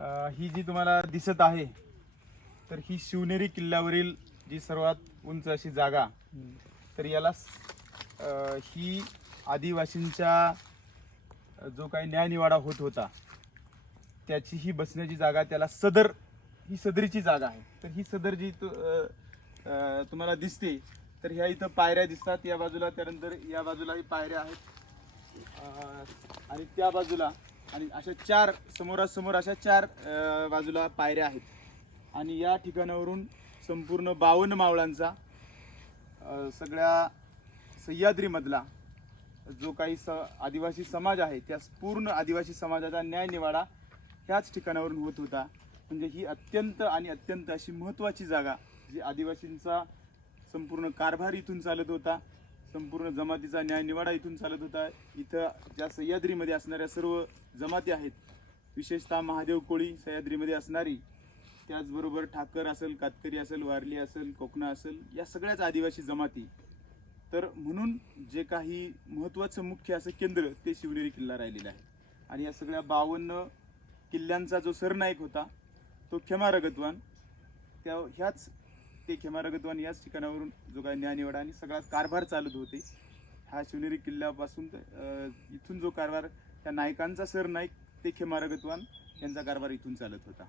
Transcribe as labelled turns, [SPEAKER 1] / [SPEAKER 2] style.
[SPEAKER 1] ही जी तुम्हाला दिसत आहे तर ही शिवनेरी किल्ल्यावरील जी सर्वात उंच अशी जागा तर याला अ, ही आदिवासींच्या जो काही न्यायनिवाडा होत होता त्याची ही बसण्याची जागा त्याला सदर ही सदरीची जागा आहे. तर ही सदर जी तु- अ, अ, तुम्हाला दिसते तर ह्या इथं पायऱ्या दिसतात. या बाजूला त्यानंतर या बाजूलाही पायऱ्या आहेत. अ, आणि त्या बाजूला आणि अशा चार समोरासमोर अशा चार अ, बाजूला पायऱ्या आहेत. आणि या ठिकाणावरून संपूर्ण बावन्न मावळांचा अ, सगळ्या सह्याद्रीमधला जो काही स आदिवासी समाज आहे त्या पूर्ण आदिवासी समाजाचा न्यायनिवाडा ह्याच ठिकाणावरून होत होता. म्हणजे ही अत्यंत आणि अत्यंत अशी महत्त्वाची जागा जी आदिवासींचा संपूर्ण कारभार इथून चालत होता. संपूर्ण जमातीचा न्यायनिवाडा इथून चालत होता. इथं ज्या सह्याद्रीमध्ये असणाऱ्या सर्व जमाती आहेत. विशेषतः महादेव कोळी सह्याद्रीमध्ये असणारी त्याचबरोबर ठाकर असेल कातकरी असेल वारली असेल कोकणा असेल या सगळ्याच आदिवासी जमाती. तर म्हणून जे काही महत्त्वाचं मुख्य असं केंद्र ते शिवनेरी किल्ला राहिलेलं आहे. आणि या सगळ्या बावन्न किल्ल्यांचा जो सरनायक होता तो क्षमारगतवान रगतवान त्या ह्याच ते खेमारगतवान याच ठिकाणावरून जो काही ज्ञानेवाडा आणि सगळा कारभार चालत होते हा शिवनेरी किल्ल्यापासून इथून जो कारभार त्या नायकांचा सरनाईक ते खेमारगतवान यांचा कारभार इथून चालत होता.